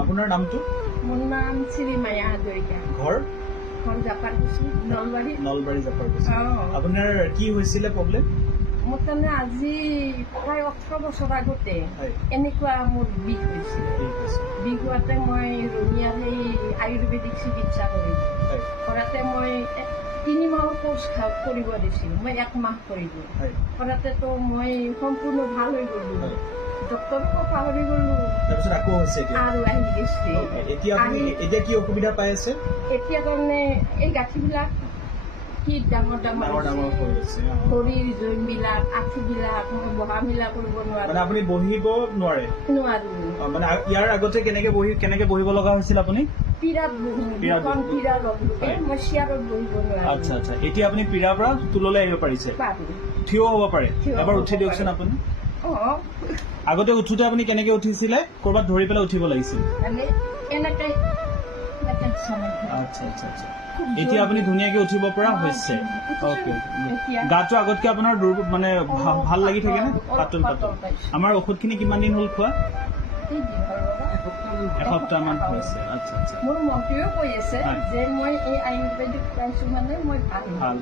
আপোনাৰ নামটো? মোৰ নাম শ্ৰীমায়া হাজৰিকা। ঘৰ? ঘৰ জাপাৰকুছি, নলবাৰী। নলবাৰী জাপাৰকুছি। অঁ। আপোনাৰ কি হৈছিলে প্ৰব্লেম? মোৰ তাৰমানে আজি প্ৰায় 18 বছৰ আগতে হয়। এনেকুৱা মোৰ বিষ হৈছিল। ঠিক আছে। বিষ হোৱাতে মই ৰঙিয়াৰ সেই আয়ুৰ্বেদিক চিকিৎসা কৰিলোঁ। হয়। কৰাতে মই 3 মাহৰ কোৰ্চ কৰিব দিছিল, মই 1 মাহ কৰিলোঁ। হয়। কৰাতেতো মই সম্পূৰ্ণ ভাল হৈ গ'লোঁ। হয়। ডক্টৰকো পাহৰি গ'লোঁ তাৰপিছত আকৌ হৈছে এতিয়া? আৰু আহি গৈছে। Okay, এতিয়া আপুনি এতিয়া কি অসুবিধা পাই আছে? এতিয়া তাৰমানে এই গাঁঠিবিলাক কি ডাঙৰ ডাঙৰ ডাঙৰ হৈ গৈছে। ভৰিৰ জইনবিলাক, আঁঠুবিলাক মই বহা মিলা কৰিব নোৱাৰোঁ। মানে আপুনি বহিব নোৱাৰে? নোৱাৰোঁ। মানে ইয়াৰ আগতে কেনেকে বহিব লগা হৈছিল আপুনি? পীড়াত বহোঁ, দুখন পীড়া লগ লগে মই চেয়াৰত বহিব নোৱাৰোঁ। আচ্ছা আচ্ছা, এতিয়া আপুনি পীড়াৰ পৰা টুললৈ আহিব পাৰিছে? পাৰোঁ। থিয় হ'ব পাৰে? থিয় এবাৰ হ'ব উঠি দিয়কচোন পাৰে। আপুনি। অঁ, আগতে উঠোতে আপুনি কেনেকে উঠিছিলে? ক'ৰবাত ধৰি পেলাই উঠিব লাগিছিল? মানে এনেকে আচ্ছা আচ্ছা আচ্ছা, এতিয়া আপুনি ধুনীয়াকে উঠিব পৰা হৈছে? অ'কে। গাটো আগতকে আপোনাৰ মানে ভাল লাগি থাকে নে? পাতল পাতল। আমাৰ ঔষধখিনি কিমান দিন হ'ল খোৱা? এসপ্তাহমান হৈছে। আচ্ছা আচ্ছা, মোৰ মন্ত্ৰীও কৈ আছে যে মই এই আয়ুৰ্বেদিক পাইছোঁ মানে মই ভাল ভাল।